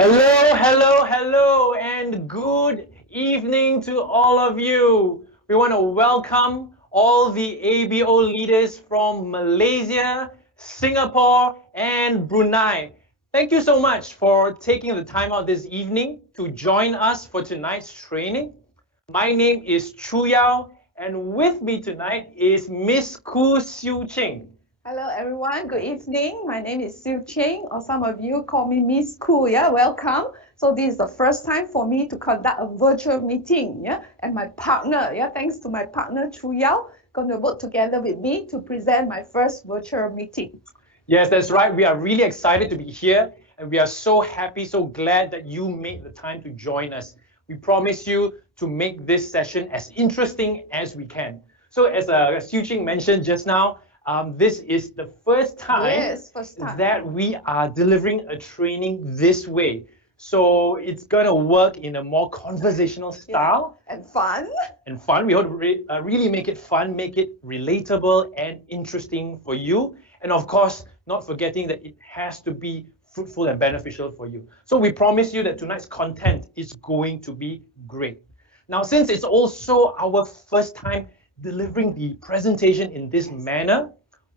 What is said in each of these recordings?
Hello, hello, hello, and good evening to all of you. We want to welcome all the ABO leaders from Malaysia, Singapore, and Brunei. Thank you so much for taking the time out this evening to join us for tonight's training. My name is Chu Yao, and with me tonight is Miss Koo Siu Ching. Hello everyone, good evening. My name is Siu Ching, or some of you call me Miss Koo. Yeah, welcome. So this is the first time for me to conduct a virtual meeting. Yeah, and my partner, thanks to my partner Chu Yao, going to work together with me to present my first virtual meeting. Yes, that's right. We are really excited to be here, and we are so happy, so glad that you made the time to join us. We promise you to make this session as interesting as we can. So as Siu Ching mentioned just now, this is the first time that we are delivering a training this way. So it's going to work in a more conversational style. And fun. And fun. We hope to really make it fun, make it relatable and interesting for you. And of course, not forgetting that it has to be fruitful and beneficial for you. So we promise you that tonight's content is going to be great. Now, since it's also our first time delivering the presentation in this manner,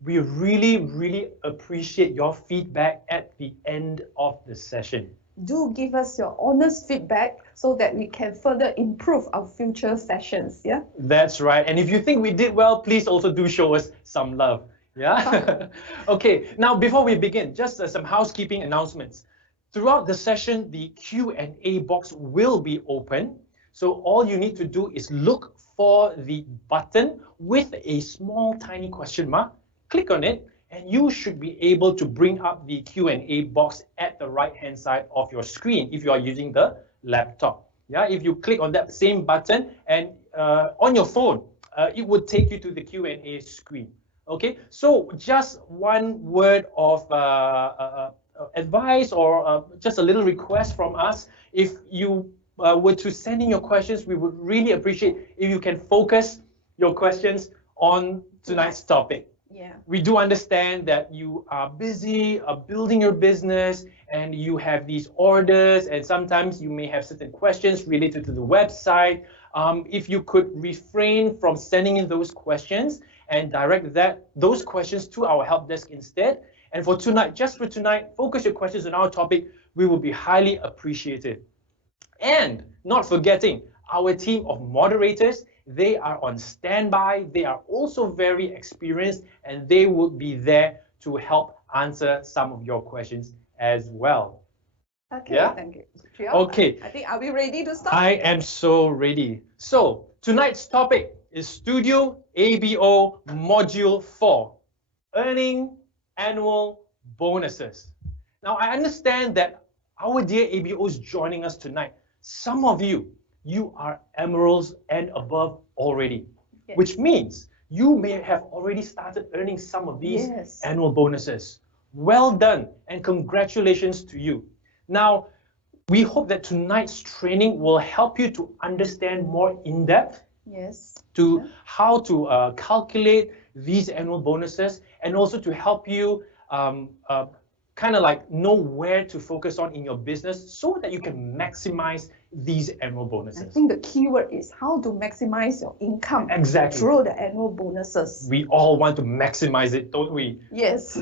we really appreciate your feedback at the end of the session. Do give us your honest feedback so that we can further improve our future sessions. Yeah. That's right. And if you think we did well, please also do show us some love. Yeah. Okay. Now, before we begin, just some housekeeping announcements. Throughout the session, the Q&A box will be open. So all you need to do is look for the button with a small tiny question mark. Click on it, and you should be able to bring up the Q&A box at the right-hand side of your screen if you are using the laptop. Yeah, if you click on that same button and on your phone, it would take you to the Q&A screen. Okay, so just one word of advice or just a little request from us. If you were to send in your questions, we would really appreciate if you can focus your questions on tonight's topic. Yeah. We do understand that you are busy building your business and you have these orders, and sometimes you may have certain questions related to the website. If you could refrain from sending in those questions and direct those questions to our help desk instead. And for tonight, just for tonight, focus your questions on our topic. We will be highly appreciated. And not forgetting our team of moderators. They are on standby. They are also very experienced, and they will be there to help answer some of your questions as well. Okay, yeah? Thank you. Okay. I think, are we ready to start? I am so ready. So tonight's topic is Studio ABO Module 4, Earning Annual Bonuses. Now, I understand that our dear ABOs joining us tonight, some of you are emeralds and above already, yes. Which means you may have already started earning some of these annual bonuses. Well done, and congratulations to you. Now, we hope that tonight's training will help you to understand more in depth to how to calculate these annual bonuses, and also to help you kind of like know where to focus on in your business so that you can maximize these annual bonuses. I think the key word is how to maximize your income through the annual bonuses. We all want to maximize it, don't we? Yes.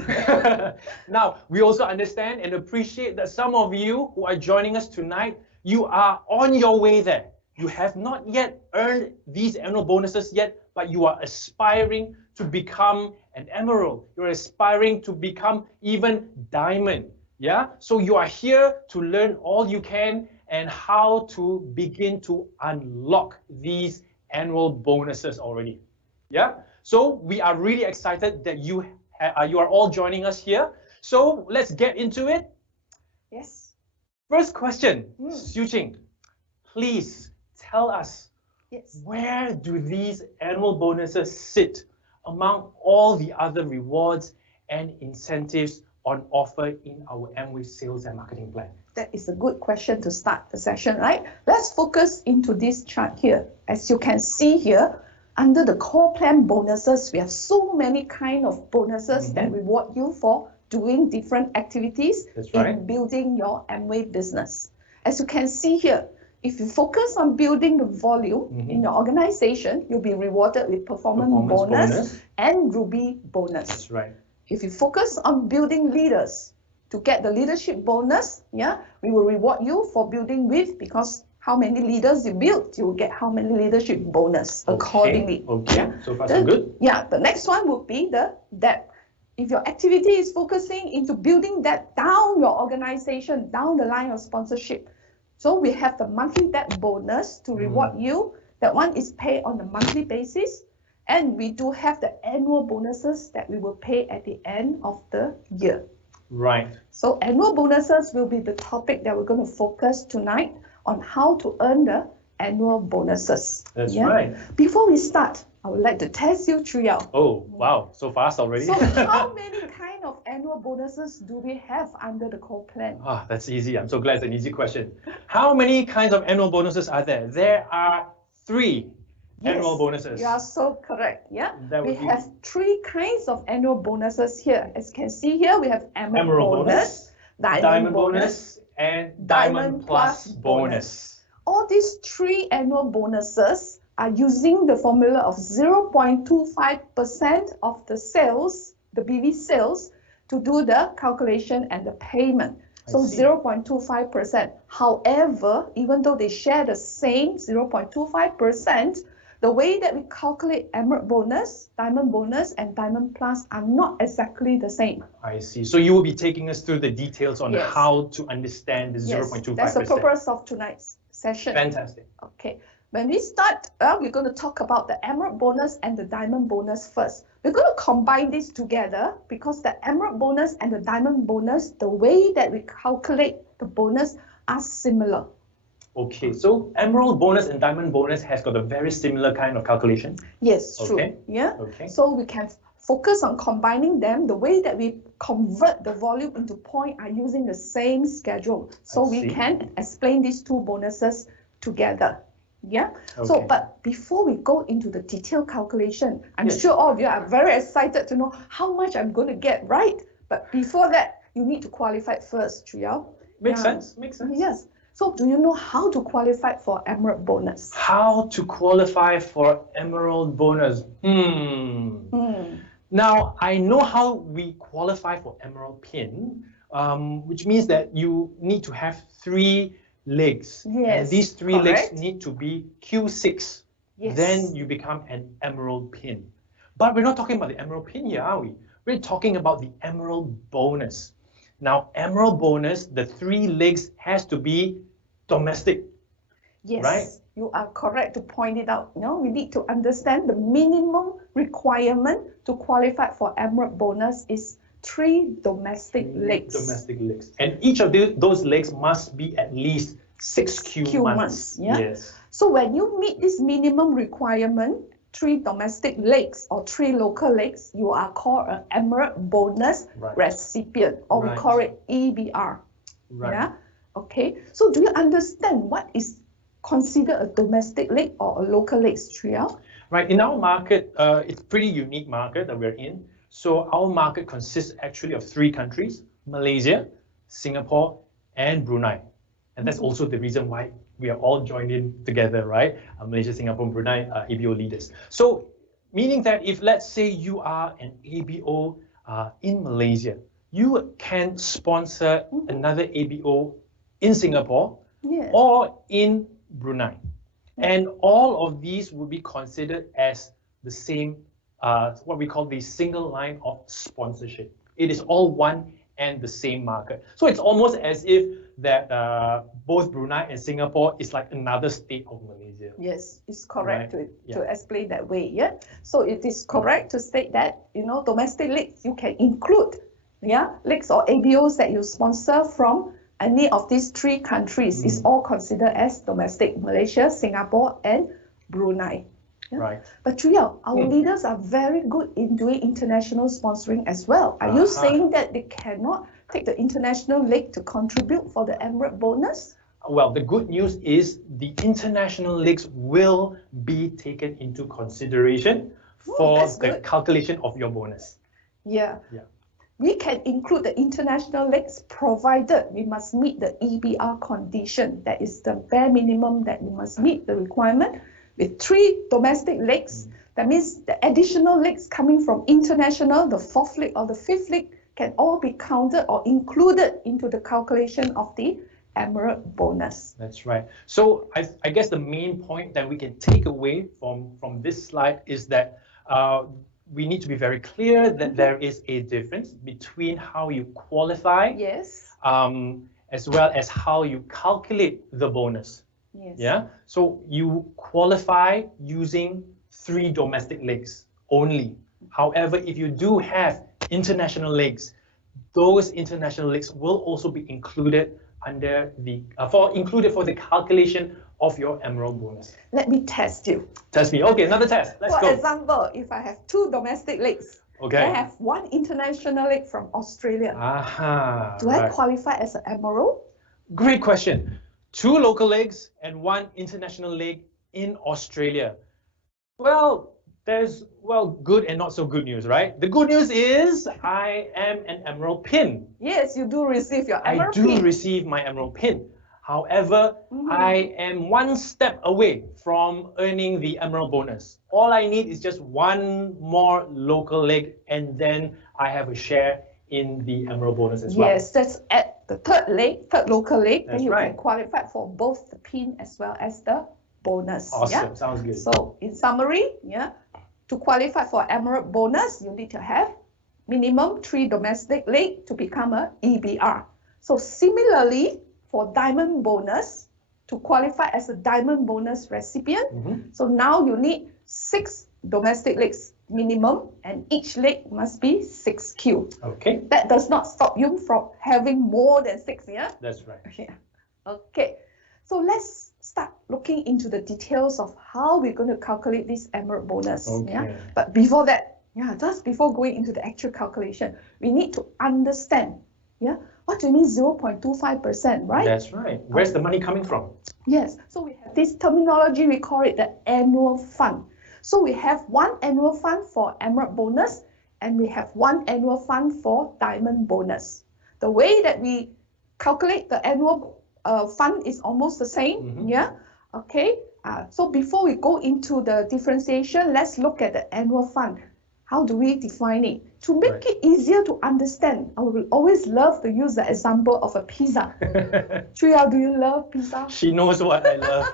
Now, we also understand and appreciate that some of you who are joining us tonight, you are on your way there. You have not yet earned these annual bonuses yet, but you are aspiring to become an emerald. You're aspiring to become even diamond. Yeah? So you are here to learn all you can and how to begin to unlock these annual bonuses already. Yeah? So we are really excited that you are all joining us here. So let's get into it. Yes. First question, Siu Ching, please tell us, where do these annual bonuses sit among all the other rewards and incentives on offer in our Amway Sales and Marketing Plan? That is a good question to start the session, right? Let's focus into this chart here. As you can see here, under the core plan bonuses, we have so many kind of bonuses that reward you for doing different activities That's right. in building your Amway business. As you can see here, if you focus on building the volume in your organization, you'll be rewarded with performance bonus and Ruby bonus. That's right. If you focus on building leaders to get the leadership bonus, we will reward you for building with, because how many leaders you build, you will get how many leadership bonus accordingly. Okay, so far so good. Yeah, the next one would be the debt. If your activity is focusing into building that down your organization, down the line of sponsorship, so we have the monthly debt bonus to reward you. That one is paid on a monthly basis. And we do have the annual bonuses that we will pay at the end of the year. Right. So annual bonuses will be the topic that we're going to focus tonight on, how to earn the annual bonuses. That's right. Before we start, I would like to test you, Triao. Oh, wow. So fast already. So how many kind of annual bonuses do we have under the core plan? Ah, that's easy. I'm so glad it's an easy question. How many kinds of annual bonuses are there? There are 3 annual bonuses. You are so correct. Yeah. We be... have 3 kinds of annual bonuses here. As you can see here, we have Emerald bonus, Diamond bonus, and Diamond Plus bonus. All these 3 annual bonuses are using the formula of 0.25% of the sales, the BV sales, to do the calculation and the payment. So 0.25%. However, even though they share the same 0.25%, the way that we calculate Emerald bonus, Diamond bonus, and Diamond Plus are not exactly the same. I see. So you will be taking us through the details on how to understand the 0.25%. That's the purpose of tonight's session. Fantastic. Okay. When we start, we're going to talk about the Emerald bonus and the Diamond bonus first. We're going to combine these together because the Emerald bonus and the Diamond bonus, the way that we calculate the bonus are similar. Okay, so Emerald bonus and Diamond bonus has got a very similar kind of calculation. Yes, true. Yeah. Okay. So we can focus on combining them. The way that we convert the volume into point are using the same schedule. So we can explain these 2 bonuses together. Yeah. Okay. So, but before we go into the detailed calculation, I'm sure all of you are very excited to know how much I'm going to get, right? But before that, you need to qualify first, Triao. Makes sense. Makes sense. Yes. So, do you know how to qualify for Emerald bonus? How to qualify for Emerald bonus? Now, I know how we qualify for Emerald pin, which means that you need to have 3 legs. Yes, and these 3 legs need to be Q6. Yes. Then you become an Emerald pin. But we're not talking about the Emerald pin here, are we? We're talking about the Emerald bonus. Now, Emerald bonus, the 3 legs has to be domestic. Yes, right? You are correct to point it out. We need to understand the minimum requirement to qualify for Emerald bonus is 3 domestic legs. Domestic legs. And each of those legs must be at least 6 Q months. Yeah? Yes. So when you meet this minimum requirement, 3 domestic legs or 3 local legs, you are called an Emerald bonus recipient, or we call it EBR. Right. Yeah? Okay. So do you understand what is considered a domestic leg or a local leg, Triao? Right. In our market, it's a pretty unique market that we're in. So our market consists actually of 3 countries: Malaysia, Singapore, and Brunei. And that's also the reason why we are all joined in together, right? Malaysia, Singapore, and Brunei ABO leaders. So meaning that if, let's say, you are an ABO in Malaysia, you can sponsor another ABO in Singapore or in Brunei. And all of these would be considered as the same, what we call the single line of sponsorship. It is all one and the same market. So it's almost as if that both Brunei and Singapore is like another state of Malaysia. Yes, it's correct to explain that way. Yeah. So it is correct to state that, domestic leagues, you can include leagues or ABOs that you sponsor from any of these 3 countries is all considered as domestic: Malaysia, Singapore, and Brunei. Yeah? Right. But Triao, our leaders are very good in doing international sponsoring as well. Are you saying that they cannot take the international league to contribute for the Emerald bonus? Well, the good news is the international leagues will be taken into consideration for the calculation of your bonus. Yeah. we can include the international legs provided we must meet the EBR condition. That is the bare minimum that we must meet the requirement with 3 domestic legs. That means the additional legs coming from international, the 4th leg or the 5th leg can all be counted or included into the calculation of the Emirate bonus. That's right. So I guess the main point that we can take away from this slide is that we need to be very clear that there is a difference between how you qualify, Yes. As well as how you calculate the bonus. Yes. Yeah. So you qualify using 3 domestic legs only. However, if you do have international legs, those international legs will also be included under the included for the calculation of your Emerald bonus. Let me test you. Test me. Okay, another test. Let's For go. example, if I have 2 domestic legs, Okay. I have 1 international leg from Australia. Aha. Do I qualify as an Emerald? Great question. 2 local legs and 1 international leg in Australia. Well, there's good and not so good news, right? The good news is I am an Emerald pin. Yes, you do receive your I Emerald do pin. receive my Emerald pin. However, I am 1 step away from earning the Emerald bonus. All I need is just 1 more local leg, and then I have a share in the Emerald bonus as well. Yes, that's at the 3rd local leg. That's then you right. can qualify for both the pin as well as the bonus. Awesome. Yeah? Sounds good. So in summary, yeah, to qualify for Emerald bonus, you need to have minimum 3 domestic leg to become a EBR. So similarly, for diamond bonus, to qualify as a diamond bonus recipient, so now you need 6 domestic legs minimum, and each leg must be 6Q. Okay. That does not stop you from having more than 6, yeah? That's right. Yeah. Okay. So let's start looking into the details of how we're going to calculate this Emerald bonus. Okay. Yeah. But before that, just before going into the actual calculation, we need to understand, what do you mean 0.25%, right? That's right. Where's the money coming from? Yes. So we have this terminology, we call it the annual fund. So we have 1 annual fund for Emerald bonus, and we have 1 annual fund for diamond bonus. The way that we calculate the annual fund is almost the same. Yeah. Okay. So before we go into the differentiation, let's look at the annual fund. How do we define it? To make it easier to understand, I will always love to use the example of a pizza. Chuya, do you love pizza? She knows what I love.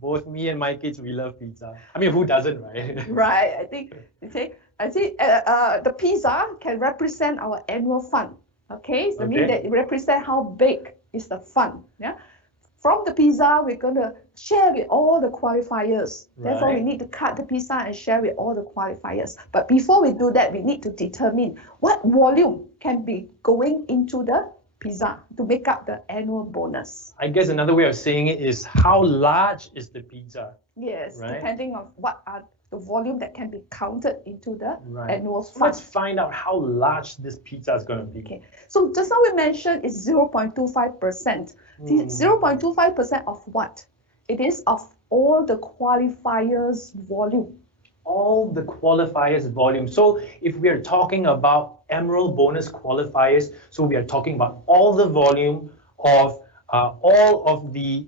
Both me and my kids, we love pizza. I mean, who doesn't, right? Right. I think the pizza can represent our annual fund. Okay. So mean that it represents how big is the fund. Yeah. From the pizza, we're going to share with all the qualifiers. Therefore, we need to cut the pizza and share with all the qualifiers. But before we do that, we need to determine what volume can be going into the pizza to make up the annual bonus. I guess another way of saying it is how large is the pizza? Yes, right? Depending on what are the volume that can be counted into the annual fund. Let's find out how large this pizza is going to be. Okay, so just now we mentioned it's 0.25%. 0.25% of what? It is of all the qualifiers volume. All the qualifiers volume. So if we are talking about Emerald bonus qualifiers, so we are talking about all the volume of all of the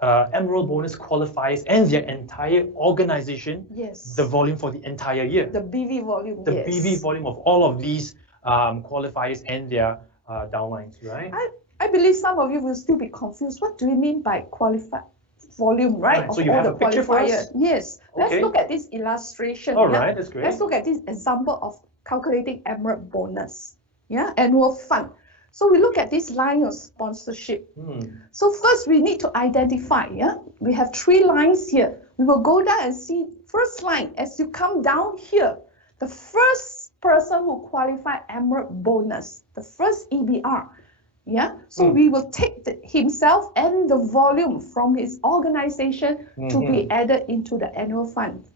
Emerald bonus qualifiers and their entire organization. Yes. The volume for the entire year. The BV volume. The BV volume of all of these qualifiers and their downlines, right? I believe some of you will still be confused. What do you mean by qualified volume, right? So you have a picture for us? Yes. Let's look at this illustration. All right, that's great. Let's look at this example of calculating Emerald bonus. Yeah, annual fund. So we look at this line of sponsorship. So first we need to identify, we have 3 lines here. We will go down and see first line. As you come down here, the first person who qualified Emerald bonus, the first EBR, so we will take himself and the volume from his organization to be added into the annual fund.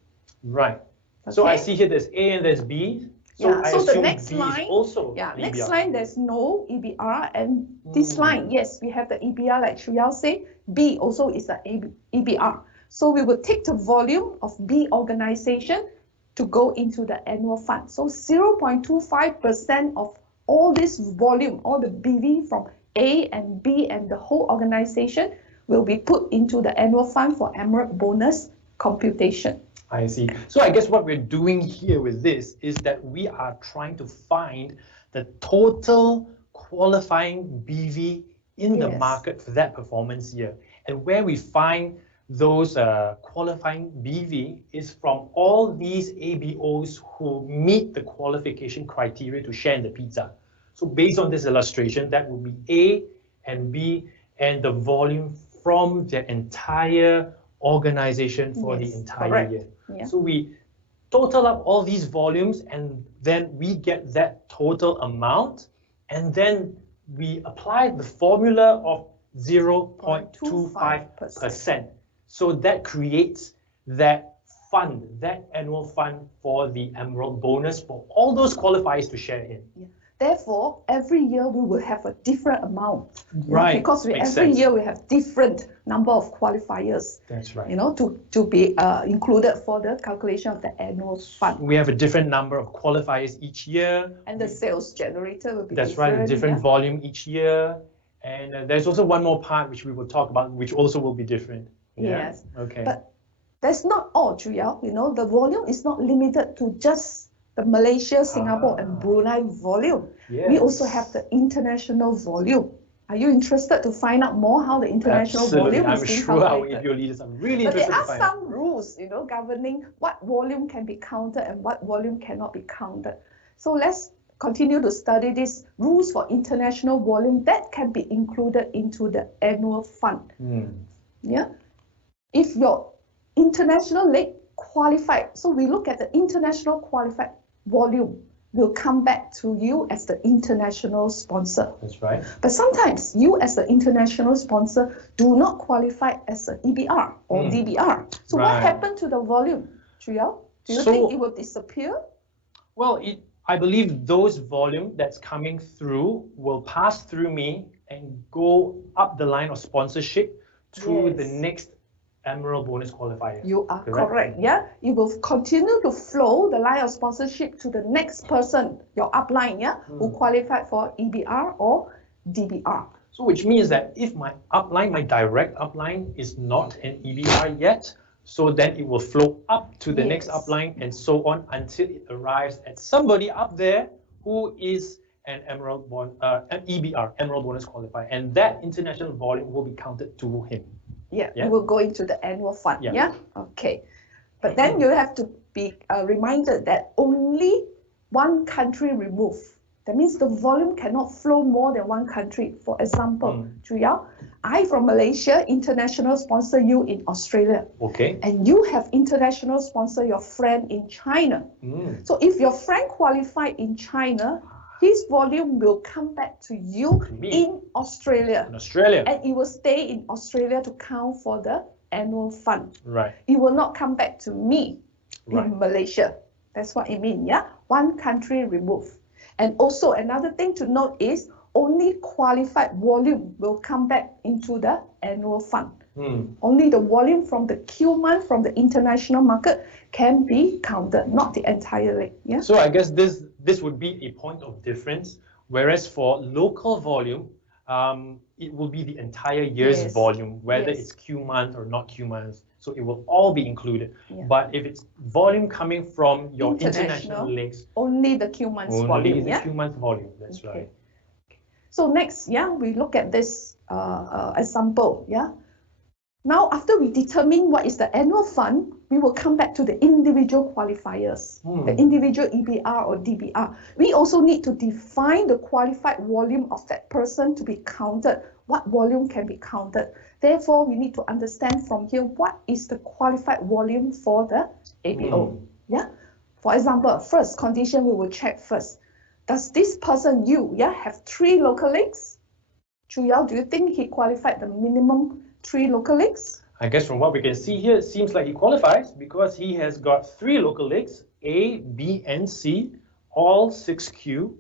Right. Okay. So I see here there's A and there's B. So I so the assume next B line, is also next EBR. line there's no EBR, and this line, yes, we have the EBR like Chuyao say. B also is an EBR. So we will take the volume of B organization to go into the annual fund. So 0.25% of all this volume, all the BV from A and B and the whole organization will be put into the annual fund for Emerald bonus computation. I see. So I guess what we're doing here with this is that we are trying to find the total qualifying BV in the market for that performance year. And where we find those qualifying BV is from all these ABOs who meet the qualification criteria to share in the pizza. So based on this illustration, that would be A and B and the volume from the entire organization for the entire year. Yeah. So we total up all these volumes and then we get that total amount, and then we apply the formula of 0.25%. So that creates that fund, that annual fund for the Emerald bonus for all those qualifiers to share in. Yeah. Therefore, every year we will have a different amount. Right. Because every year we have different number of qualifiers. That's right. To be included for the calculation of the annual fund. We have a different number of qualifiers each year. And the sales generator will be That's right, a different volume each year. And there's also one more part which we will talk about, which also will be different. Yeah? Yes. Okay. But that's not all, Chu Yao. The volume is not limited to just the Malaysia, Singapore, and Brunei volume. Yes. We also have the international volume. Are you interested to find out more how the international volume is being calculated? I'm sure our ABO leaders are really interested to find out. But there are some rules, governing what volume can be counted and what volume cannot be counted. So let's continue to study these rules for international volume that can be included into the annual fund. Yeah. If your international leg qualified, so we look at the international qualified volume will come back to you as the international sponsor. That's right. But sometimes you as the international sponsor do not qualify as an EBR or DBR. So what happened to the volume, Chu Yao? Do you think it will disappear? Well, I believe those volume that's coming through will pass through me and go up the line of sponsorship to the next Emerald bonus qualifier. You are correct. Yeah, it will continue to flow the line of sponsorship to the next person, your upline, who qualified for EBR or DBR. So which means that if my upline, my direct upline is not an EBR yet, so then it will flow up to the next upline and so on until it arrives at somebody up there who is an Emerald an EBR, Emerald bonus qualifier, and that international volume will be counted to him. Yeah, it will go into the annual fund. Yeah. Okay. But then you have to be reminded that only one country remove. That means the volume cannot flow more than one country. For example, Chu Yao, I from Malaysia, international sponsor you in Australia. Okay. And you have international sponsor your friend in China. So if your friend qualified in China, his volume will come back to you in Australia. In Australia. And it will stay in Australia to count for the annual fund. Right. It will not come back to me in Malaysia. That's what it means, yeah? One country removed. And also another thing to note is only qualified volume will come back into the annual fund. Only the volume from the Q month from the international market can be counted, not the entire leg. Yeah. So I guess this would be a point of difference, whereas for local volume, it will be the entire year's volume, whether it's Q month or not Q month. So it will all be included. But if it's volume coming from your international links, only the Q month's volume. Only the Q month volume. That's right. So next, we look at this example. Now, after we determine what is the annual fund, we will come back to the individual qualifiers, the individual EBR or DBR. We also need to define the qualified volume of that person to be counted. What volume can be counted? Therefore, we need to understand from here what is the qualified volume for the ABO. For example, first condition we will check first. Does this person, have 3 local legs? Chu Yao, do you think he qualified the minimum 3 local legs? I guess from what we can see here, it seems like he qualifies because he has got 3 local legs, A, B, and C, all 6Q.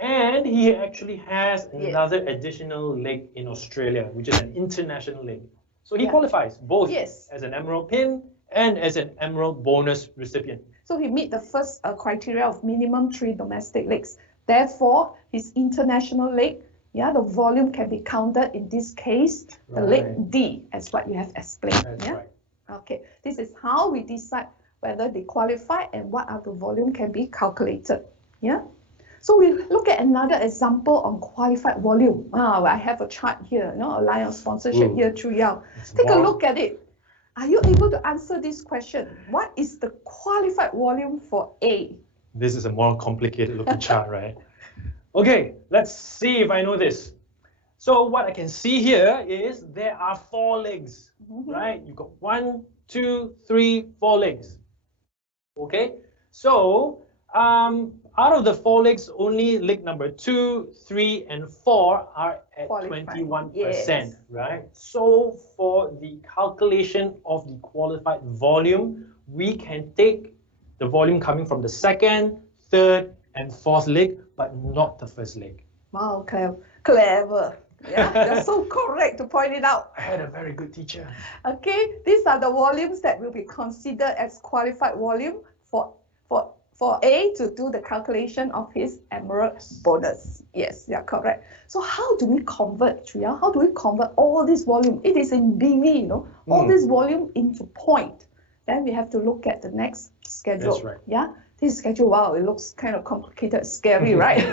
And he actually has another additional leg in Australia, which is an international leg. So he qualifies both as an Emerald pin and as an Emerald bonus recipient. So he meet the first criteria of minimum 3 domestic legs. Therefore, his international leg, yeah, the volume can be counted in this case, the leg D, as what you have explained. That's right. Okay, this is how we decide whether they qualify and what are the volume can be calculated. Yeah. So we look at another example on qualified volume. I have a chart here, a line of sponsorship here, Chu Yao. Take a look at it. Are you able to answer this question? What is the qualified volume for A? This is a more complicated looking chart, right? Okay, let's see if I know this. So what I can see here is there are 4 legs, right? You've got 1, 2, 3, 4 legs. Okay, so out of the 4 legs, only leg number 2, 3, and 4 are at 21%, yes. Right? So for the calculation of the qualified volume, we can take the volume coming from the 2nd, 3rd, and 4th leg, but not the 1st leg. Wow, clever. Yeah, you're so correct to point it out. I had a very good teacher. Okay, these are the volumes that will be considered as qualified volume for A to do the calculation of his emerald bonus. Yes, you're correct. So how do we convert, Chuya? How do we convert all this volume? It is in BV, all this volume into point. Then we have to look at the next schedule. That's right. Yeah, this schedule, wow, it looks kind of complicated, scary, right?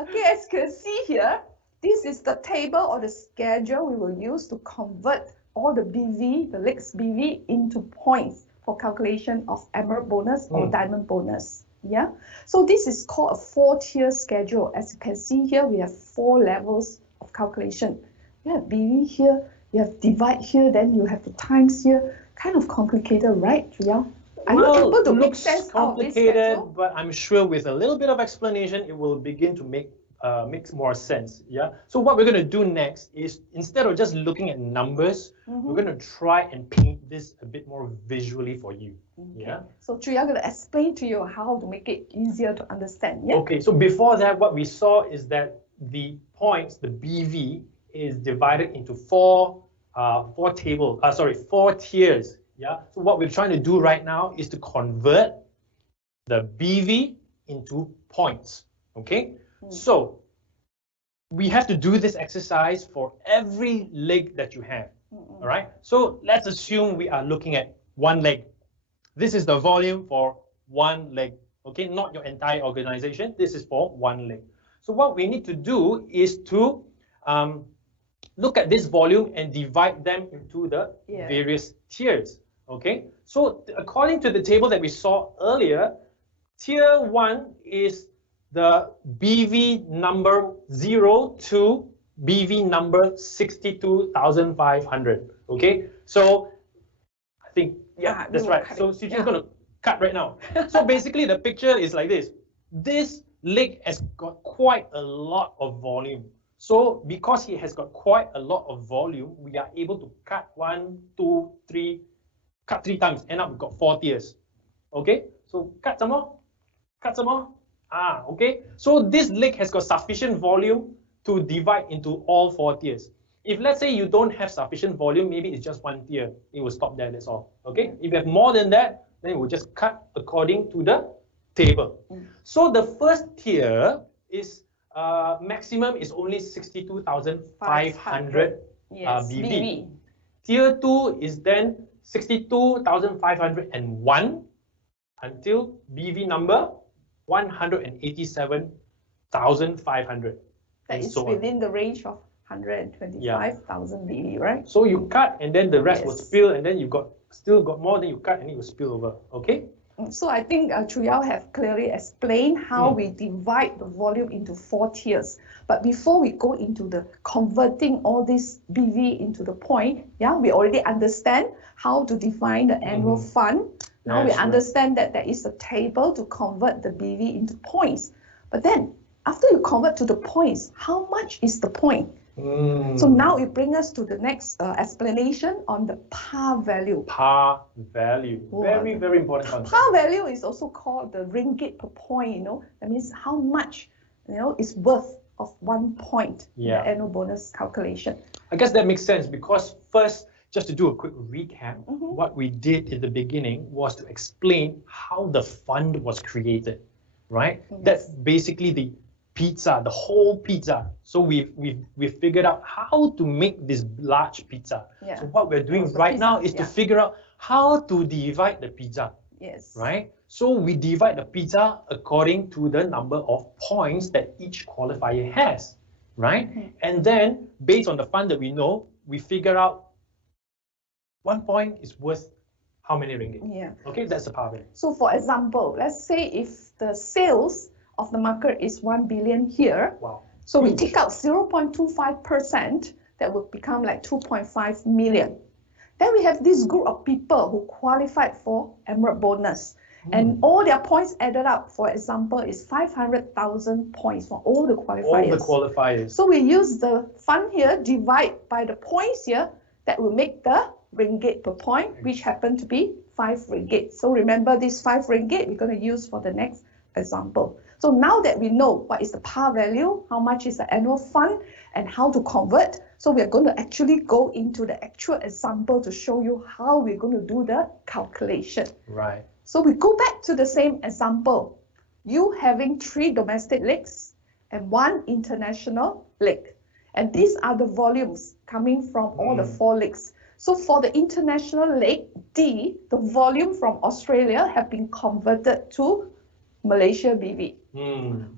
Okay, as you can see here, this is the table or the schedule we will use to convert all the BV, the legs BV, into points for calculation of emerald bonus or diamond bonus. Yeah, so this is called a 4-tier schedule. As you can see here, we have 4 levels of calculation. You have BV here, you have divide here, then you have the times here. Kind of complicated, right, Julia? Are you able to make sense of this schedule? But I'm sure with a little bit of explanation, it will begin to make makes more sense. Yeah. So what we're going to do next is, instead of just looking at numbers, we're going to try and paint this a bit more visually for you. Okay. Yeah. So Chuya going to explain to you how to make it easier to understand. Yeah. Okay. So before that, what we saw is that the points, the BV, is divided into 4 tiers. Yeah. So what we're trying to do right now is to convert the BV into points. Okay. So we have to do this exercise for every leg that you have. All right. So let's assume we are looking at 1 leg. This is the volume for 1 leg. Okay, not your entire organization. This is for 1 leg. So what we need to do is to look at this volume and divide them into the various tiers. Okay. So according to the table that we saw earlier, tier 1 is the BV number 0 to BV number 62,500. Okay, so I think, that's right. So Sujin's going to cut right now. So basically the picture is like this. This leg has got quite a lot of volume. So because he has got quite a lot of volume, we are able to cut 1, 2, 3, cut 3 times. End up we've got 4 tiers. Okay, so cut some more, cut some more. Okay. So this leg has got sufficient volume to divide into all 4 tiers. If let's say you don't have sufficient volume, maybe it's just 1 tier. It will stop there, that's all. Okay. If you have more than that, then we'll just cut according to the table. So the first tier is maximum is only 62,500 BV. Tier 2 is then 62,501 until BV number 187,500. That is within the range of 125,000 BV, right? So you cut and then the rest will spill, and then you still got more, then you cut and it will spill over. Okay? So I think Chu Yao have clearly explained how we divide the volume into 4 tiers. But before we go into the converting all this BV into the point, we already understand how to define the annual fund. Now we understand that there is a table to convert the BV into points. But then, after you convert to the points, how much is the point? So now it brings us to the next explanation on the par value. Par value. Very, very important concept. Par value is also called the ringgit per point, That means how much, is worth of 1 point in the annual bonus calculation. I guess that makes sense because first, just to do a quick recap, what we did in the beginning was to explain how the fund was created. right? Yes. That's basically the pizza, the whole pizza. So we've figured out how to make this large pizza. Yeah. So what we're doing The right pizza, now is to figure out how to divide the pizza, Yes. right? So we divide the pizza according to the number of points that each qualifier has, right? And then based on the fund that we know, we figure out 1 point is worth how many ringgit? Yeah. Okay, that's the power value. So for example, let's say if the sales of the market is 1 billion here, Wow. so we Huge. take out 0.25%, that would become like 2.5 million. Then we have this group of people who qualified for Emerald bonus. And all their points added up, for example, is 500,000 points for all the qualifiers. All the qualifiers. So we use the fund here, divide by the points here, that will make the ringgit per point, which happen to be 5 ringgit. So remember this 5 ringgit we're going to use for the next example. So now that we know what is the par value, how much is the annual fund, and how to convert, so we're going to actually go into the actual example to show you how we're going to do the calculation. Right. So we go back to the same example. You having 3 domestic legs and 1 international leg. And these are the volumes coming from all the 4 legs. So for the international leg, D, the volume from Australia have been converted to Malaysia BV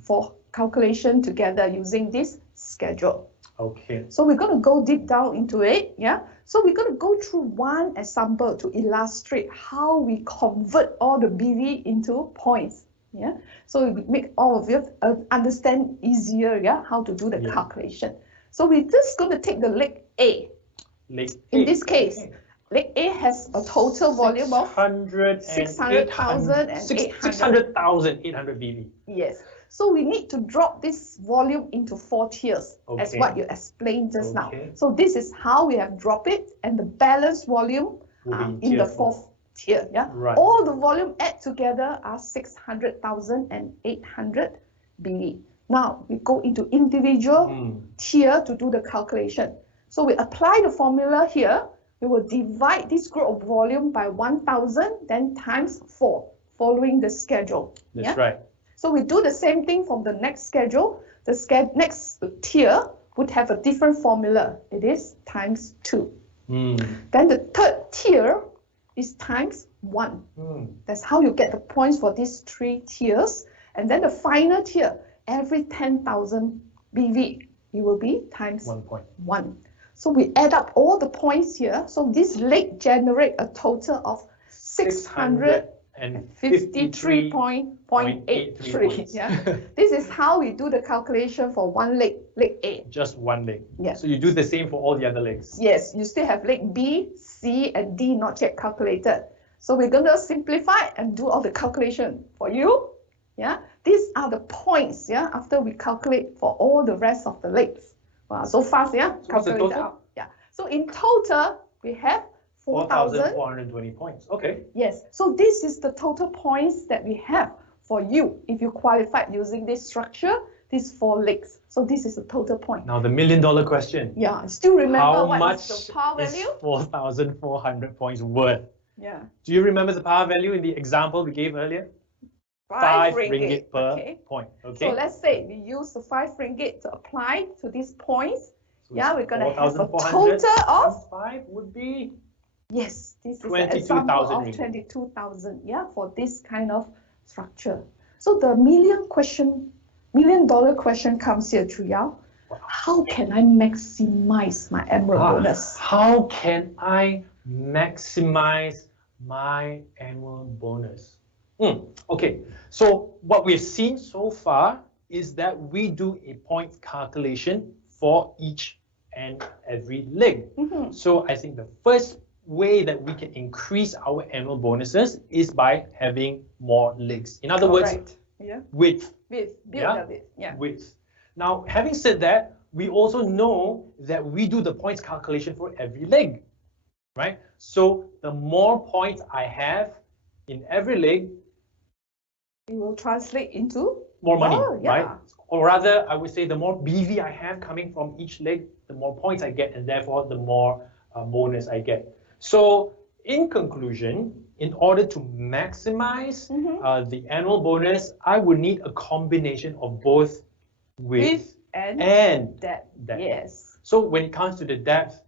for calculation together using this schedule. Okay. So we're going to go deep down into it, yeah? So we're going to go through one example to illustrate how we convert all the BV into points, yeah? So we make all of you understand easier, yeah, how to do the calculation. So we're just going to take the leg A. Leg In A. this case, leg A has a total volume of 600,800 BV. Yes. So we need to drop this volume into 4 tiers, as what you explained just now. So this is how we have dropped it, and the balance volume in the 4th tier. Yeah. Right. All the volume add together are 600,800 BV. Now we go into individual tier to do the calculation. So we apply the formula here. We will divide this group of volume by 1,000, then times 4, following the schedule. That's right. So we do the same thing from the next schedule. The next tier would have a different formula. It is times 2. Then the 3rd tier is times 1. That's how you get the points for these 3 tiers. And then the final tier, every 10,000 BV, it will be times 1. So we add up all the points here. So this leg generate a total of 653.83. Yeah. This is how we do the calculation for one leg, leg A. Just one leg. Yeah. So you do the same for all the other legs. Yes, you still have leg B, C, and D not yet calculated. So we're going to simplify and do all the calculation for you. Yeah. These are the points, yeah, after we calculate for all the rest of the legs. Wow, so fast, yeah? So what's the total? Out. Yeah. So in total, we have 4,420 points. Okay. Yes. So this is the total points that we have for you if you qualified using this structure, these 4 legs. So this is the total point. Now the $1 million question. Yeah. Still remember how what much is the par value? is 4,400 points worth? Yeah. Do you remember the par value in the example we gave earlier? 5 ringgit per point. Okay. So let's say we use the 5 ringgit to apply to these points. So yeah, we're going to have a total of 5 would be. Yes, this is an example of 22,000. Yeah, for this kind of structure. So the $1 million question comes here, Chu Yao. Wow. How can I maximize my Emerald bonus? How can I maximize my annual bonus? Okay, so what we've seen so far is that we do a points calculation for each and every leg. So I think the first way that we can increase our annual bonuses is by having more legs. In other words, width. Width. Now, having said that, we also know that we do the points calculation for every leg, right? So the more points I have in every leg, it will translate into more money, right? Or rather, I would say the more BV I have coming from each leg, the more points I get, and therefore the more bonus I get. So In conclusion, in order to maximize the annual bonus, I would need a combination of both width and depth. depth. Yes. So when it comes to the depth,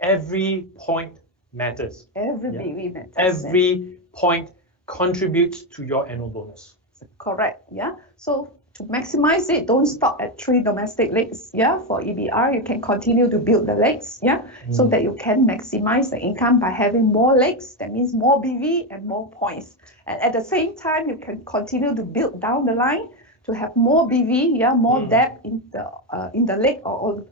every point matters. Every BV matters. Every point contributes to your annual bonus. Correct. Yeah. So to maximize it, don't stop at 3 domestic legs. Yeah. For EBR, you can continue to build the legs. Yeah. So that you can maximize the income by having more legs. That means more BV and more points. And at the same time, you can continue to build down the line to have more BV, yeah, more depth in the leg or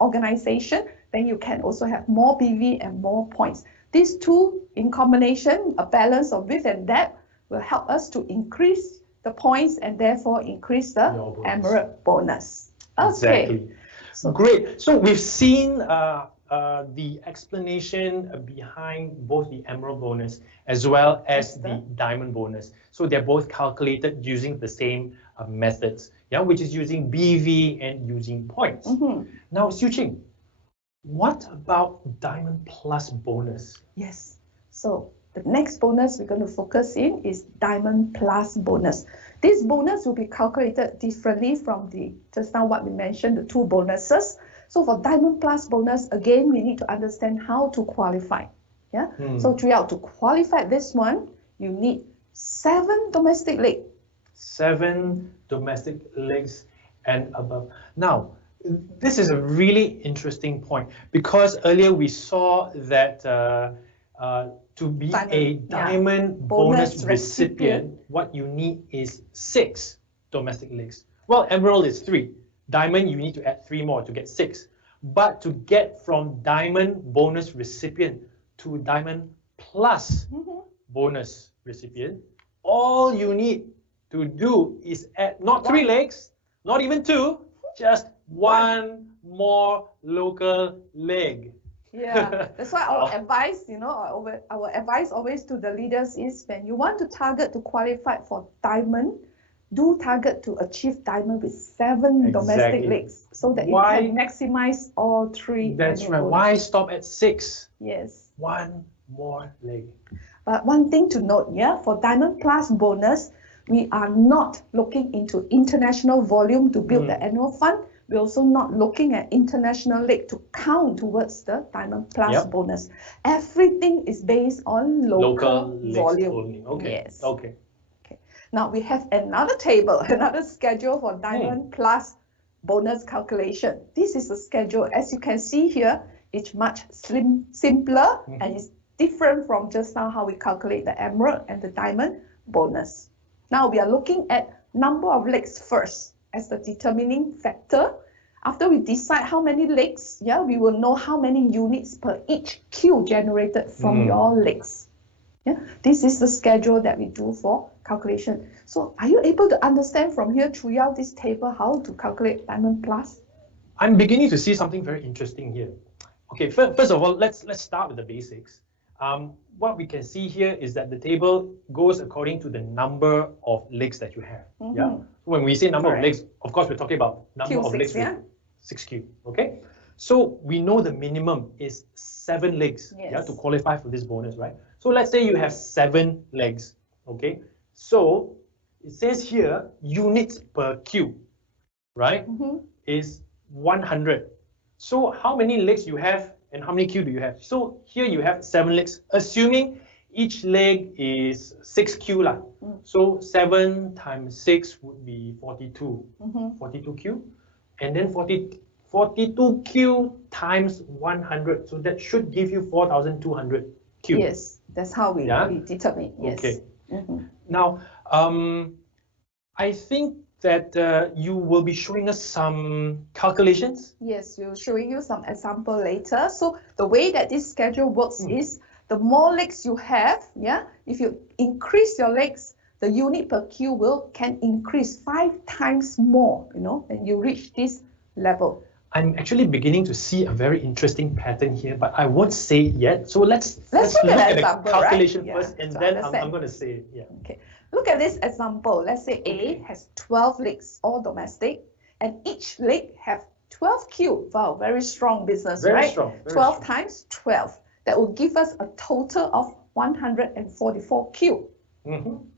organization. Then you can also have more BV and more points. These two in combination, a balance of width and depth, will help us to increase the points and therefore increase the Emerald bonus. Okay. Exactly. So, great. So we've seen the explanation behind both the Emerald bonus as well as the Diamond bonus. So they're both calculated using the same methods, yeah, which is using BV and using points. Now, Siu Ching, what about Diamond Plus bonus? Yes. So the next bonus we're going to focus in is Diamond Plus bonus. This bonus will be calculated differently from just now what we mentioned, the 2 bonuses. So for Diamond Plus bonus, again, we need to understand how to qualify. Yeah. So throughout to qualify this one, you need 7 domestic legs. 7 domestic legs and above. Now, this is a really interesting point because earlier we saw that to be a diamond bonus recipient, what you need is 6 domestic legs. Well, Emerald is 3. Diamond, you need to add 3 more to get 6. But to get from diamond bonus recipient to diamond plus bonus recipient, all you need to do is add not 3 legs, not even 2, just 1 more local leg. Yeah, that's why our advice, our advice always to the leaders is when you want to target to qualify for diamond, do target to achieve diamond with 7 domestic legs so that you can maximize all 3. That's right. Why stop at 6? Yes. 1 more leg. But one thing to note, yeah, for Diamond Plus bonus, we are not looking into international volume to build the annual fund. We're also not looking at international leg to count towards the Diamond Plus bonus. Everything is based on local volume. Only. Okay. Yes. Okay. Now we have another table, another schedule for Diamond Plus bonus calculation. This is a schedule. As you can see here, it's much simpler and it's different from just now how we calculate the Emerald and the Diamond bonus. Now we are looking at number of legs first as the determining factor. After we decide how many legs, we will know how many units per each Q generated from your legs. Yeah, this is the schedule that we do for calculation. So are you able to understand from here throughout this table how to calculate Diamond Plus? I'm beginning to see something very interesting here. Okay, first of all, let's start with the basics. What we can see here is that the table goes according to the number of legs that you have. Yeah. When we say number of legs, of course, we're talking about number of legs with 6Q. Okay. So we know the minimum is 7 legs to qualify for this bonus, right? So let's say you have 7 legs. Okay. So it says here units per Q, right? Is 100. So how many legs you have and how many Q do you have? So here you have 7 legs, assuming each leg is 6Q lah. So 7 times 6 would be 42. 42Q. And then 42Q times 100. So that should give you 4,200 Q. Yes, that's how we determine. Yes. Okay. Now, I think that you will be showing us some calculations. Yes, we'll showing you some example later. So the way that this schedule works is the more legs you have, if you increase your legs, the unit per Q can increase 5 times more, when you reach this level. I'm actually beginning to see a very interesting pattern here, but I won't say it yet. So let's look at the calculation first, and then I'm going to say it. Okay. Look at this example. Let's say A has 12 legs, all domestic, and each leg have 12Q. Wow, very strong business, right? Strong, 12 times 12. that will give us a total of 144Q.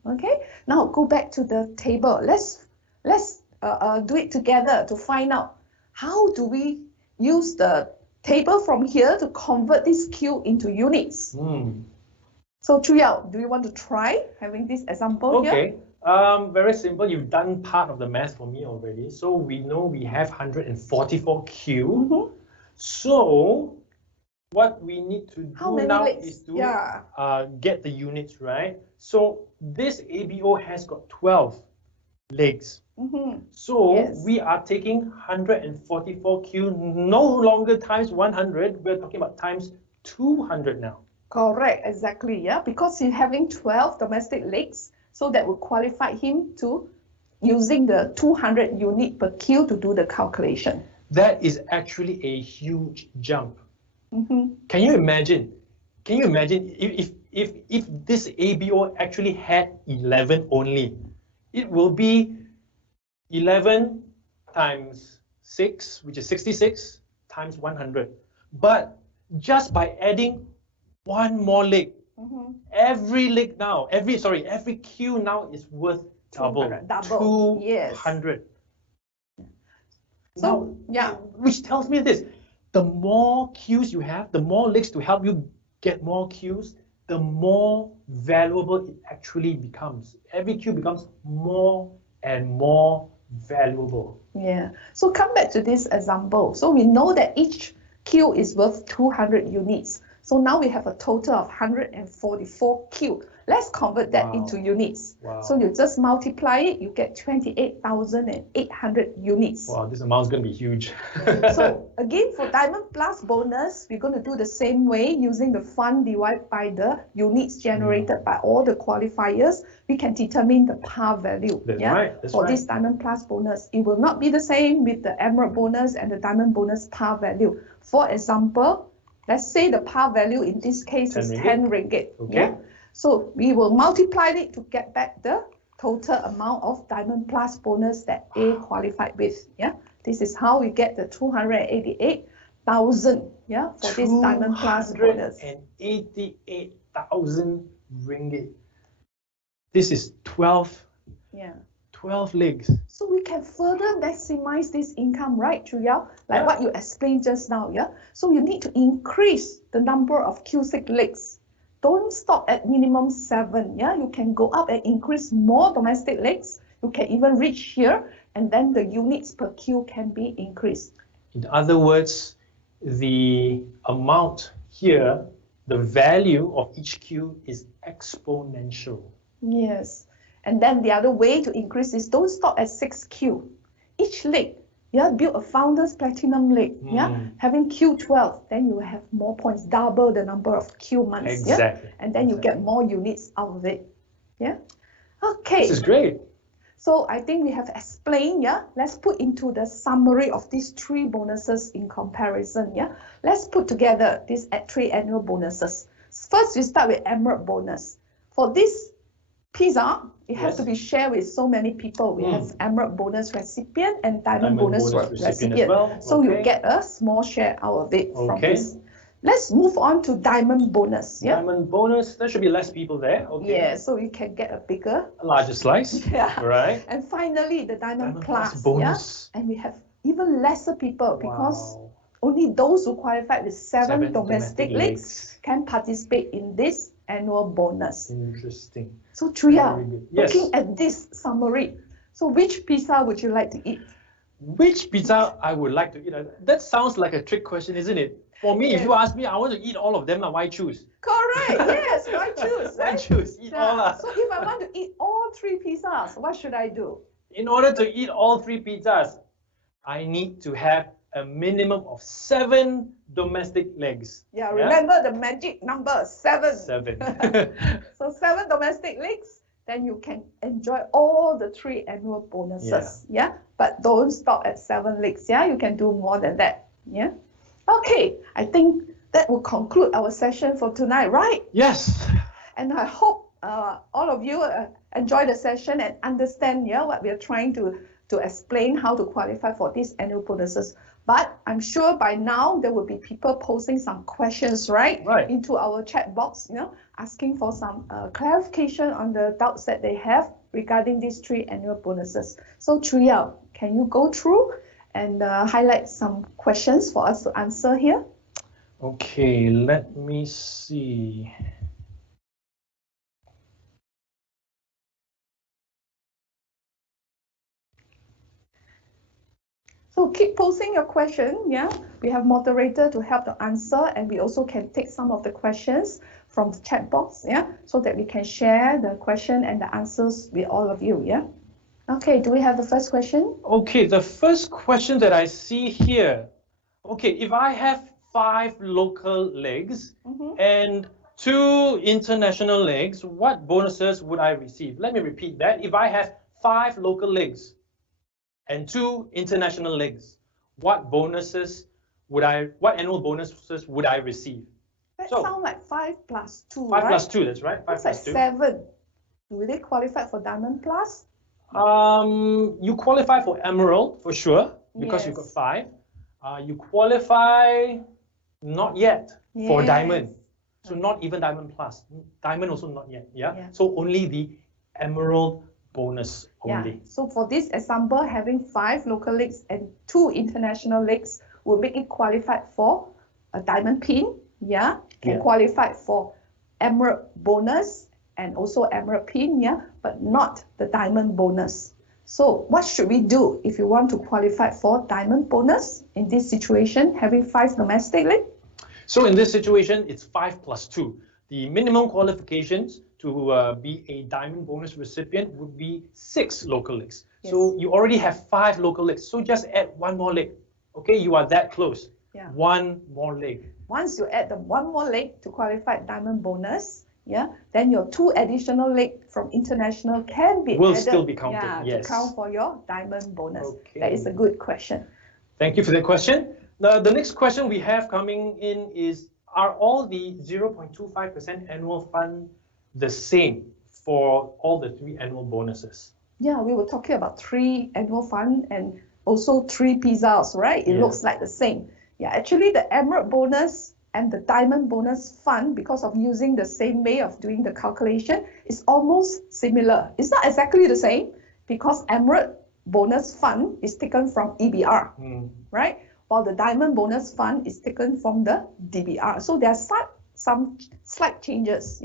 Okay, now go back to the table. Let's do it together to find out how do we use the table from here to convert this Q into units. So Chu Yao, do you want to try having this example here? Okay, very simple. You've done part of the math for me already. So we know we have 144Q. So what we need to do now is to get the units, right? So this ABO has got 12 legs. So we are taking 144Q, no longer times 100, we're talking about times 200 now. Correct, exactly, yeah, because he's having 12 domestic legs, so that will qualify him to using the 200 unit per Q to do the calculation. That is actually a huge jump. Can you imagine? Can you imagine if this ABO actually had 11 only? It will be 11 times 6, which is 66, times 100. But just by adding one more leg, every leg now, every Q now is worth double. 200. So, which tells me this. The more Qs you have, the more legs to help you get more Qs, the more valuable it actually becomes. Every Q becomes more and more valuable. Yeah. So come back to this example. So we know that each Q is worth 200 units. So now we have a total of 144Q. Let's convert that into units. So you just multiply it, you get 28,800 units. Wow, this amount is going to be huge. So again, for Diamond Plus bonus, we're going to do the same way using the fund divided by the units generated by all the qualifiers. We can determine the par value. That's right. For this Diamond Plus bonus, it will not be the same with the Emerald bonus and the Diamond bonus par value. For example, let's say the par value in this case is 10 ringgit. Okay. So we will multiply it to get back the total amount of Diamond Plus bonus that A qualified with. Yeah. This is how we get the 288,000. Yeah, for this Diamond Plus bonus. 288,000 ringgit. This is 12 legs. So we can further maximize this income, right, Chu Yao? Like what you explained just now, yeah? So you need to increase the number of Q6 legs. Don't stop at minimum 7, yeah? You can go up and increase more domestic legs. You can even reach here, and then the units per Q can be increased. In other words, the amount here, the value of each Q is exponential. Yes. And then the other way to increase is don't stop at 6Q. Each leg, build a Founders Platinum leg, having Q12, then you have more points, double the number of Q months. Exactly. And then you get more units out of it. Yeah. Okay. This is great. So I think we have explained, let's put into the summary of these 3 bonuses in comparison. Let's put together these 3 annual bonuses. First, we start with Emerald bonus. For this pizza, it has to be shared with so many people. We have Emerald bonus recipient and Diamond bonus recipient. As well. So you get a small share out of it from this. Let's move on to Diamond bonus. Diamond bonus, there should be less people there. Yeah, so you can get a larger slice. Right. And finally, the Diamond Plus bonus. And we have even lesser people because only those who qualify with 7 domestic legs can participate in this annual bonus. Interesting. So Chu Yao, looking at this summary, so which pizza would you like to eat? Which pizza I would like to eat? That sounds like a trick question, isn't it? For me, if you ask me, I want to eat all of them. Why choose? Correct. Yes. Why choose? Why choose? Eat all. So if I want to eat all 3 pizzas, what should I do? In order to eat all 3 pizzas, I need to have a minimum of 7 domestic legs. Yeah, remember the magic number, 7. 7. So 7 domestic legs, then you can enjoy all the 3 annual bonuses. Yeah. But don't stop at 7 legs. Yeah, you can do more than that. Yeah. Okay, I think that will conclude our session for tonight, right? Yes. And I hope all of you enjoy the session and understand what we are trying to to explain how to qualify for these annual bonuses. But I'm sure by now there will be people posting some questions, right? Into our chat box, asking for some clarification on the doubts that they have regarding these 3 annual bonuses. So Chu Yao, can you go through and highlight some questions for us to answer here? Okay, let me see. So keep posting your question, We have moderator to help to answer, and we also can take some of the questions from the chat box, So that we can share the question and the answers with all of you, Okay, do we have the first question? Okay, the first question that I see here. Okay, if I have 5 local legs and 2 international legs, what bonuses would I receive? Let me repeat that. If I have 5 local legs and 2 international legs, what annual bonuses would I receive? That sounds like 5 plus 2, 5 plus 2, that's right. 5 plus 2. 7. Do they qualify for Diamond Plus? You qualify for Emerald for sure, because you've got 5. You qualify not yet for Diamond. So not even Diamond Plus. Diamond also not yet, So only the Emerald bonus only. So for this example, having 5 local legs and 2 international legs will make it qualified for a diamond pin, can qualify for emerald bonus and also emerald pin, but not the diamond bonus. So what should we do if you want to qualify for diamond bonus in this situation, having 5 domestic legs? So in this situation, it's 5 plus 2. The minimum qualifications to be a diamond bonus recipient would be 6 local legs. So you already have 5 local legs. So just add 1 more leg. Okay, you are that close. 1 more leg. Once you add the 1 more leg to qualify diamond bonus, then your 2 additional leg from international can be will added, still be counted. To count for your diamond bonus. Okay. That is a good question. Thank you for that question. Now, the next question we have coming in is, are all the 0.25% annual fund the same for all the 3 annual bonuses? Yeah, we were talking about 3 annual fund and also 3 pizzas, right? It looks like the same. Yeah, actually the emerald bonus and the diamond bonus fund, because of using the same way of doing the calculation, is almost similar. It's not exactly the same because emerald bonus fund is taken from EBR, right? While the diamond bonus fund is taken from the DBR. So there are some slight changes,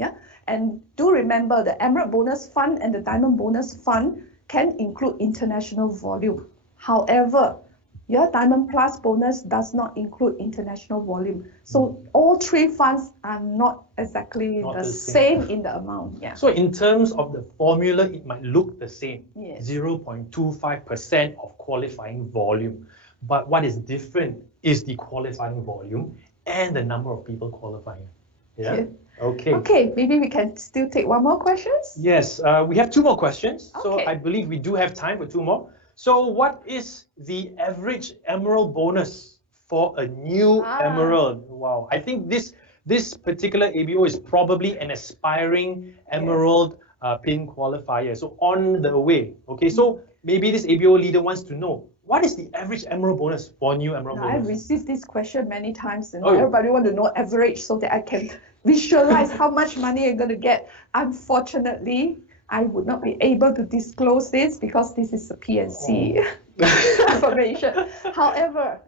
And do remember the emerald bonus fund and the diamond bonus fund can include international volume. However, your Diamond Plus bonus does not include international volume. So all 3 funds are not exactly the same in the amount. So in terms of the formula, it might look the same. Yes. 0.25% of qualifying volume. But what is different is the qualifying volume and the number of people qualifying. Okay, maybe we can still take 1 more question? Yes, we have 2 more questions. So I believe we do have time for 2 more. So what is the average emerald bonus for a new emerald? Wow, I think this particular ABO is probably an aspiring emerald pin qualifier. So on the way. Okay, so maybe this ABO leader wants to know, what is the average emerald bonus for new emerald bonus? I've received this question many times. Everybody want to know average so that I can visualize how much money I'm going to get. Unfortunately, I would not be able to disclose this because this is a PNC information. However,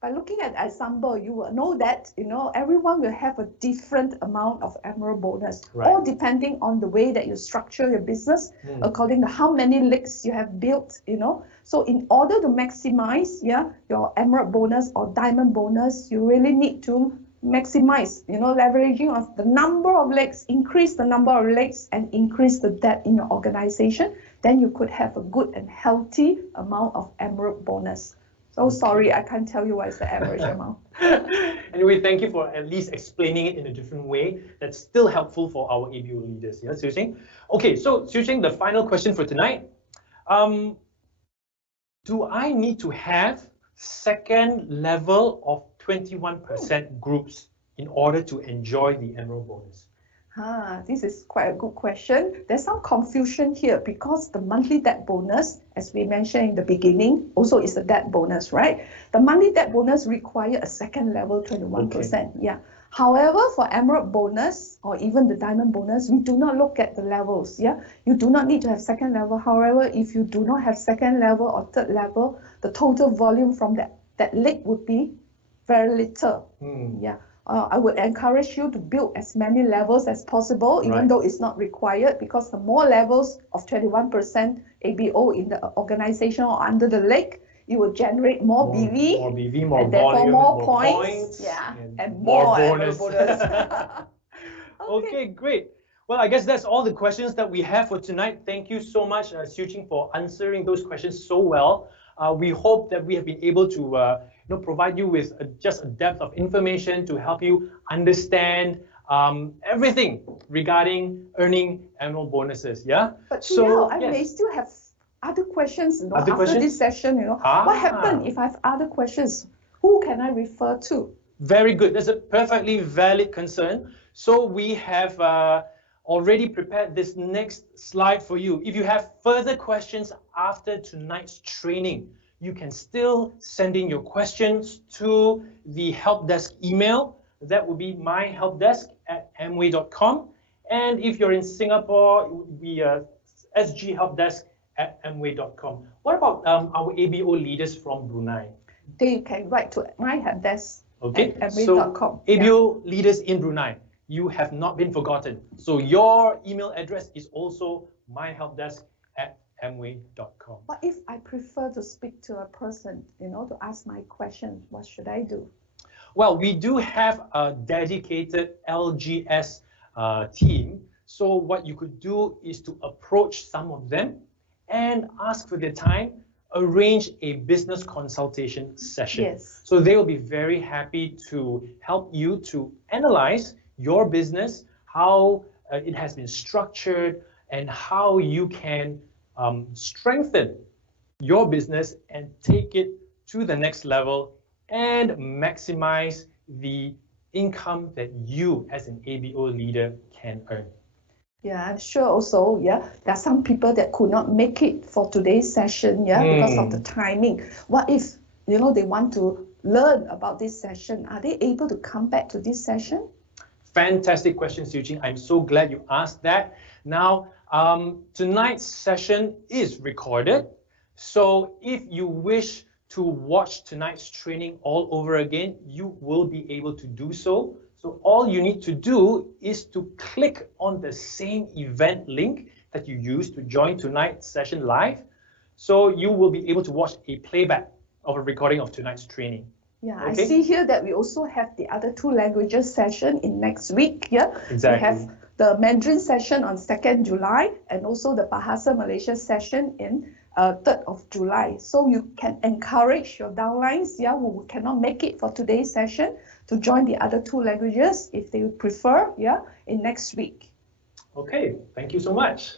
by looking at ensemble, you will know that everyone will have a different amount of emerald bonus, all depending on the way that you structure your business, according to how many legs you have built. So in order to maximize your emerald bonus or diamond bonus, you really need to maximize, leveraging of the number of legs, increase the number of legs and increase the depth in your organization, then you could have a good and healthy amount of emerald bonus. So sorry, I can't tell you what is the average amount. Anyway, thank you for at least explaining it in a different way. That's still helpful for our ABO leaders. Yeah, Siu Ching? Okay, so Siu Ching, the final question for tonight. Do I need to have second level of 21% groups in order to enjoy the emerald bonus? This is quite a good question. There's some confusion here because the monthly debt bonus, as we mentioned in the beginning, also is a debt bonus, right? The monthly debt bonus require a second level 21%. Yeah. However, for Emerald bonus or even the diamond bonus, we do not look at the levels. Yeah, you do not need to have second level. However, if you do not have second level or third level, the total volume from that league would be very little. Yeah. I would encourage you to build as many levels as possible, even though it's not required, because the more levels of 21% ABO in the organization or under the lake, you will generate more BV, more and volume, therefore more points, yeah, and more bonus. Okay, great. Well, I guess that's all the questions that we have for tonight. Thank you so much, Siu Ching, for answering those questions so well. We hope that we have been able to provide you with just a depth of information to help you understand everything regarding earning annual bonuses. Yeah. But so I may still have other questions. After this session, what happens if I have other questions? Who can I refer to? Very good. That's a perfectly valid concern. So we have already prepared this next slide for you. If you have further questions after tonight's training, you can still send in your questions to the help desk email. That would be myhelpdesk@amway.com. And if you're in Singapore, it would be sghelpdesk@amway.com. What about our ABO leaders from Brunei? They can write to myhelpdesk. Okay, so ABO leaders in Brunei, you have not been forgotten. So your email address is also myhelpdesk@amway.com. But if I prefer to speak to a person, to ask my questions, what should I do? Well, we do have a dedicated LGS team. So what you could do is to approach some of them and ask for their time, arrange a business consultation session. Yes. So they will be very happy to help you to analyze your business, how it has been structured, and how you can strengthen your business and take it to the next level and maximize the income that you as an ABO leader can earn. Yeah, I'm sure also, there are some people that could not make it for today's session, because of the timing. What if, they want to learn about this session? Are they able to come back to this session? Fantastic question, Siu Ching. I'm so glad you asked that. Now, tonight's session is recorded. So if you wish to watch tonight's training all over again, you will be able to do so. So all you need to do is to click on the same event link that you used to join tonight's session live. So you will be able to watch a playback of a recording of tonight's training. Yeah, okay. I see here that we also have the other 2 languages session in next week. Yeah, exactly. We have the Mandarin session on 2nd July and also the Bahasa Malaysia session in 3rd of July. So you can encourage your downlines, who cannot make it for today's session, to join the other 2 languages if they would prefer, in next week. Okay, thank you so much.